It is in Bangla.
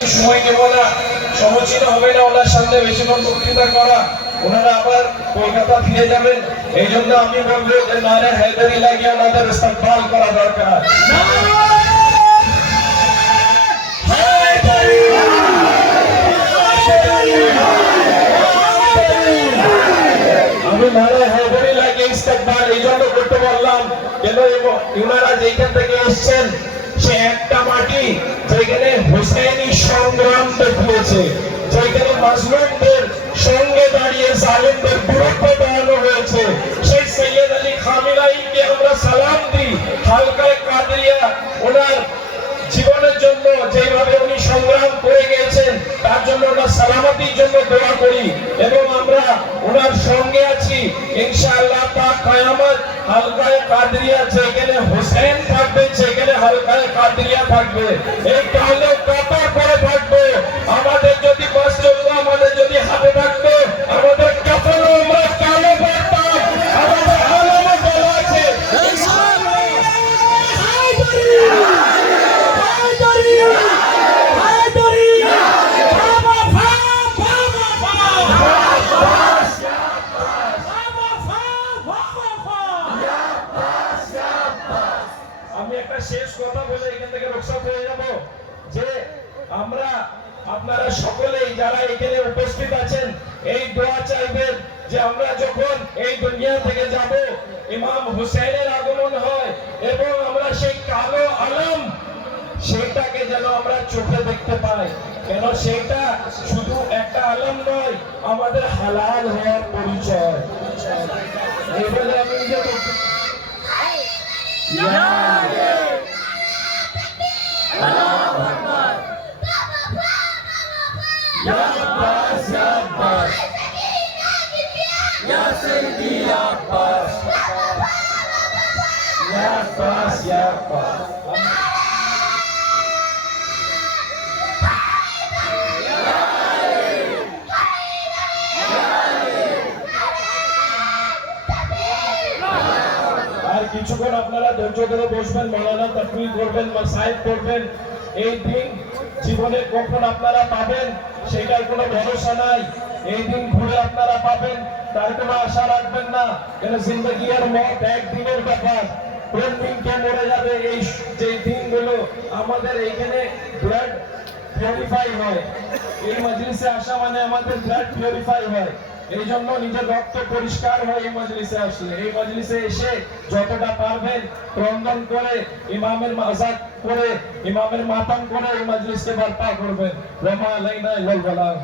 সময় নেব না, সমুচিত হবে না ওনার সামনে বেশিক্ষণ বক্তৃতা করা। ওনারা আবার কলকাতা ফিরে যাবেন, এই জন্য আমি বলবো যে নারে হায়দারি লাগিয়ে ওনাদের ইস্তেকবাল করা দরকার। আমি নারে হায়দারি লাগিয়ে ইস্তেকবাল এই জন্য করতে বললাম, কেন ওনারা যেখান থেকে এসছেন সে একটা মাটি যেখানে হুসাইনি সংগ্রাম দেখিয়েছে, যেখানে মাজলুমদের সঙ্গে দাঁড়িয়ে জালেমদের বিরুদ্ধে দাঁড়ানো হয়েছে। সেই সৈয়দ আলী খামিলাইকে আমরা সালাম দিই। হালকায়ে কাদরিয়া ওনার জীবনের জন্য যেভাবে উনি সংগ্রাম করে গিয়েছেন তার জন্য ওনার সালামতির জন্য দোয়া করি এবং আমরা ওনার সঙ্গে আছি ইনশাআল্লাহ। তা কিয়ামত হালকায়ে কাদরিয়া যেখানে হোসেন থাকবে সেখানে হালকায়ে কাদরিয়া থাকবে। এই কালো কাতার করে থাকবে। আমাদের যদি বাস চলতো, আমাদের যদি হাতে থাকতো, আমাদের কাপড়ও আমরা কালো করতাম। আমাদের আলমে বলা আছে শেষ কথা বলে এখান থেকে রক্ষা হয়ে যাব যে আমরা আপনারা সকলেই যারা এখানে উপস্থিত আছেন এই দোয়া চাইবেন যে আমরা যখন এই দুনিয়া থেকে যাব ইমাম হুসাইনের আগমন হয় এবং আমরা সেই কালো আলম সেটাকে যেন আমরা চোখে দেখতে পাই। কেন সেটা শুধু একটা আলম নয়, আমাদের হালাল হওয়ার পরিচয়। এই বলে আমি কিছুক্ষণ আপনারা ধৈর্য ধরে বসবেন, মাওলানা তাকবীর করবেন, মাসায়েব করবেন। এই দিন জীবনে কখন আপনারা পাবেন সেটার কোনো ভরসা নাই। এই দিন ঘুরে আপনারা পাবেন তার কোনো আশা রাখবেন না। কেন জিন্দগি আর মত একদিনের ব্যাপার। কোন দিনকে মরে যাবে। এই যে দিনগুলো আমাদের এইখানে ব্লাড পিউরিফাই হয়, এই মজলিসে আসা মানে আমাদের ব্লাড পিউরিফাই হয়। এই জন্য নিজের রক্ত পরিষ্কার হয় এই মজলিসে আসলে। এই মজলিসে এসে যতটা পারবেন ক্রন্দন করে ইমামের মাজাক করে ইমামের মাতাম করে এই মজলিসকে বরপা করবেন। রমা আলাইনা ইল্লাল বালাগ।